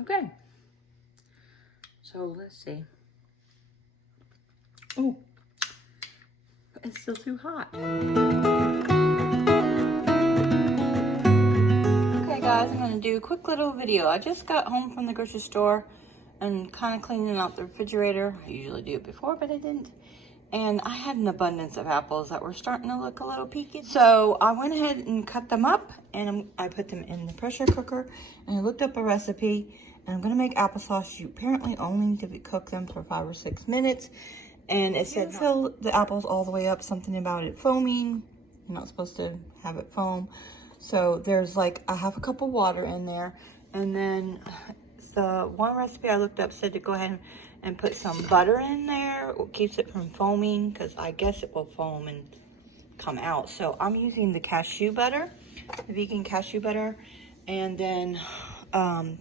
Okay. So let's see. Oh, it's still too hot. Okay guys, I'm gonna do a quick little video. I just got home from the grocery store and kind of cleaning out the refrigerator. I usually do it before, but I didn't. And I had an abundance of apples that were starting to look a little peaky. So I went ahead and cut them up and I put them in the pressure cooker and I looked up a recipe and I'm gonna make applesauce. You apparently only need to cook them for 5 or 6 minutes. And it said fill the apples all the way up, something about it foaming. You're not supposed to have it foam. So there's like a half a cup of water in there. And then the one recipe I looked up said to go ahead and put some butter in there. It keeps it from foaming because I guess it will foam and come out. So I'm using the cashew butter, the vegan cashew butter. And then I'm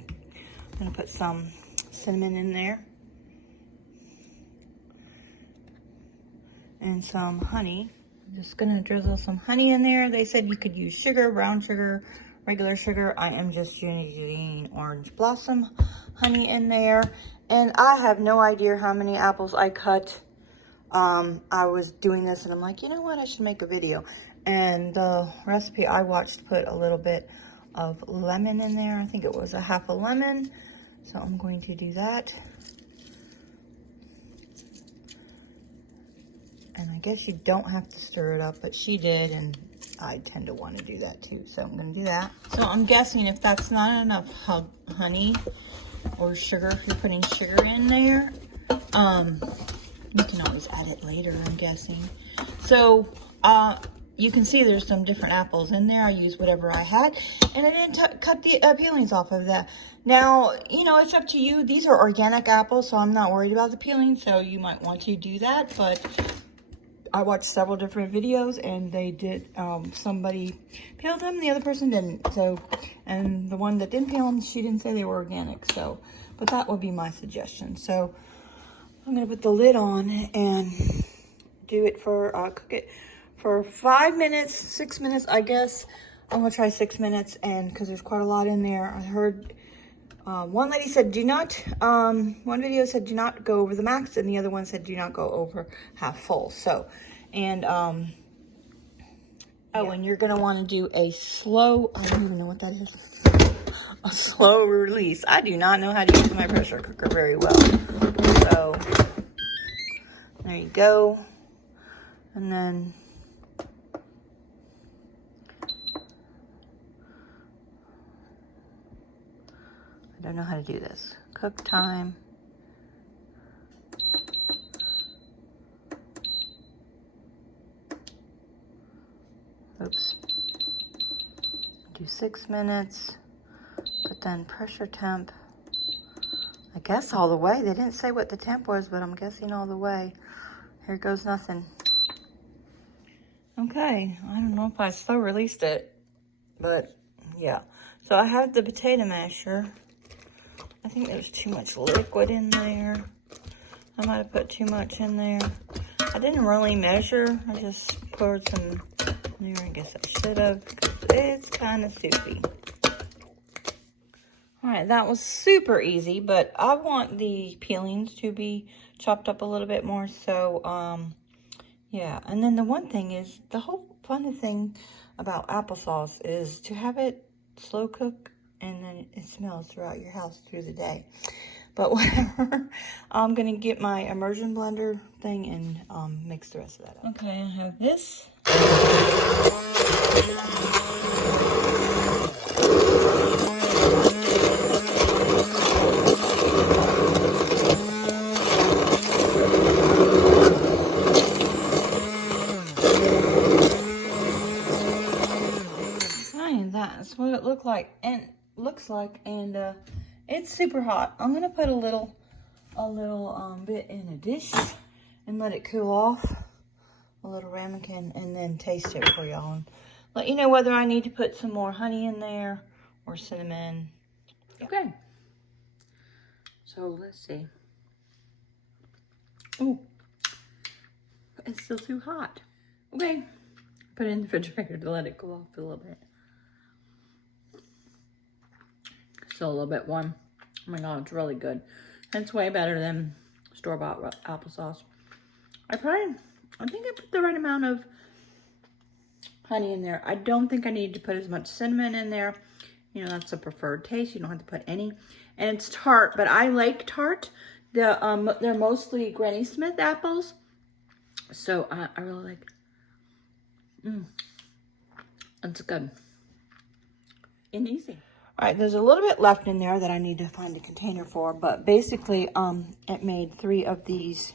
gonna put some cinnamon in there. And some honey. I'm just gonna drizzle some honey in there. They said you could use sugar, brown sugar, regular sugar. I am just using orange blossom honey in there. And I have no idea how many apples I cut. I was doing this and I'm like, you know what, I should make a video. And the recipe I watched put a little bit of lemon in there. I think it was a half a lemon. So I'm going to do that. And I guess you don't have to stir it up, but she did, and I tend to want to do that too, so I'm going to do that. So I'm guessing if that's not enough honey or sugar, if you're putting sugar in there, you can always add it later, I'm guessing. So you can see there's some different apples in there. I used whatever I had, and I didn't cut the peelings off of that. Now, you know, it's up to you. These are organic apples, so I'm not worried about the peeling, so you might want to do that, but I watched several different videos and they did, somebody peeled them, the other person didn't. So, and the one that didn't peel them, she didn't say they were organic. So, but that would be my suggestion. So I'm going to put the lid on and do it for, cook it for 5 minutes, 6 minutes, I guess. I'm going to try 6 minutes and cause there's quite a lot in there. I heard, one lady said, do not, one video said, do not go over the max, and the other one said, do not go over half full. So, and, oh, and you're going to want to do a slow, I don't even know what that is, a slow release. I do not know how to use my pressure cooker very well. So, there you go. And then, I don't know how to do this. Cook time. Oops. Do 6 minutes. But then pressure temp. I guess all the way. They didn't say what the temp was, but I'm guessing all the way. Here goes nothing. Okay. I don't know if I slow released it. But yeah. So I have the potato masher. I think there's too much liquid in there. I might have put too much in there. I didn't really measure. I just poured some in there. I guess I should have, because it's kind of soupy. All right, that was super easy, but I want the peelings to be chopped up a little bit more. So, yeah. And then the one thing is, the whole fun thing about applesauce is to have it slow cook, and then it smells throughout your house through the day. But whatever, I'm going to get my immersion blender thing and mix the rest of that up. Okay, I have this. And that's what it looks like, and it's super hot. I'm gonna put a little bit in a dish and let it cool off, a little ramekin, and then taste it for y'all and let you know whether I need to put some more honey in there or cinnamon. Yeah. Okay, so let's see. Oh, it's still too hot. Okay, put it in the refrigerator to let it cool off a little bit. Still a little bit warm. Oh my God, it's really good. It's way better than store-bought applesauce. I think I put the right amount of honey in there. I don't think I need to put as much cinnamon in there. You know, that's a preferred taste. You don't have to put any. And it's tart, but I like tart. They're mostly Granny Smith apples. So I really like it's good and easy. All right, there's a little bit left in there that I need to find a container for, but basically it made 3 of these.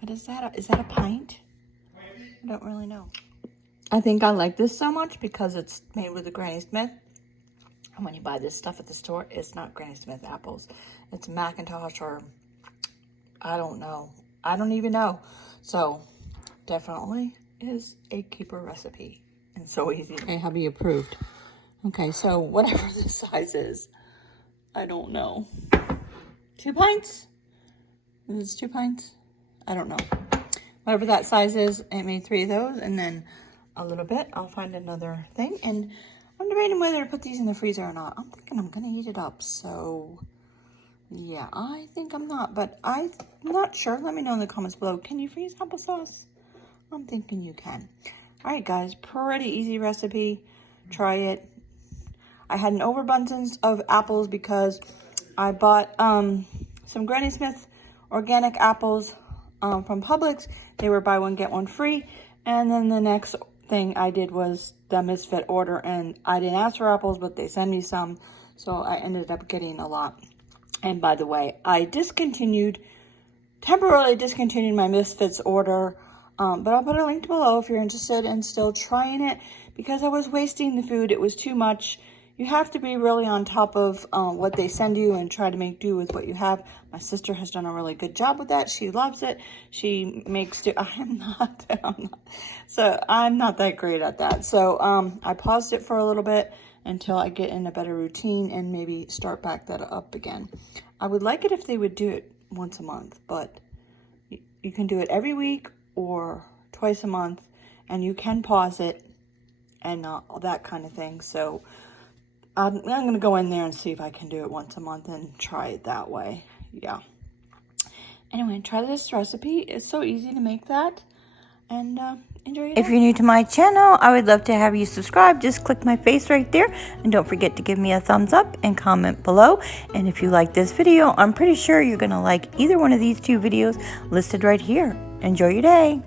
What is that? Is that a pint? I don't really know. I think I like this so much because it's made with the Granny Smith. And when you buy this stuff at the store, it's not Granny Smith apples. It's Macintosh or I don't know. I don't even know. So definitely is a keeper recipe and so easy. Okay, hubby approved. Okay, so whatever the size is, I don't know. 2 pints? Is it 2 pints? I don't know. Whatever that size is, it made 3 of those, and then a little bit, I'll find another thing. And I'm debating whether to put these in the freezer or not. I'm thinking I'm gonna eat it up, so yeah, I think I'm not, but I'm not sure. Let me know in the comments below. Can you freeze applesauce? I'm thinking you can. All right, guys, pretty easy recipe. Try it. I had an overabundance of apples because I bought some Granny Smith organic apples from Publix. They were buy one, get one free. And then the next thing I did was the Misfit order, and I didn't ask for apples, but they sent me some. So I ended up getting a lot. And by the way, I temporarily discontinued my Misfits order. But I'll put a link below if you're interested in still trying it, because I was wasting the food. It was too much. You have to be really on top of what they send you and try to make do with what you have. My sister has done a really good job with that. She loves it. She makes do. I'm not that great at that. So I paused it for a little bit until I get in a better routine and maybe start back that up again. I would like it if they would do it once a month, but you can do it every week or twice a month, and you can pause it and that kind of thing. So I'm going to go in there and see if I can do it once a month and try it that way. Yeah. Anyway, try this recipe. It's so easy to make that. And enjoy it. If you're new to my channel, I would love to have you subscribe. Just click my face right there. And don't forget to give me a thumbs up and comment below. And if you like this video, I'm pretty sure you're going to like either one of these 2 videos listed right here. Enjoy your day.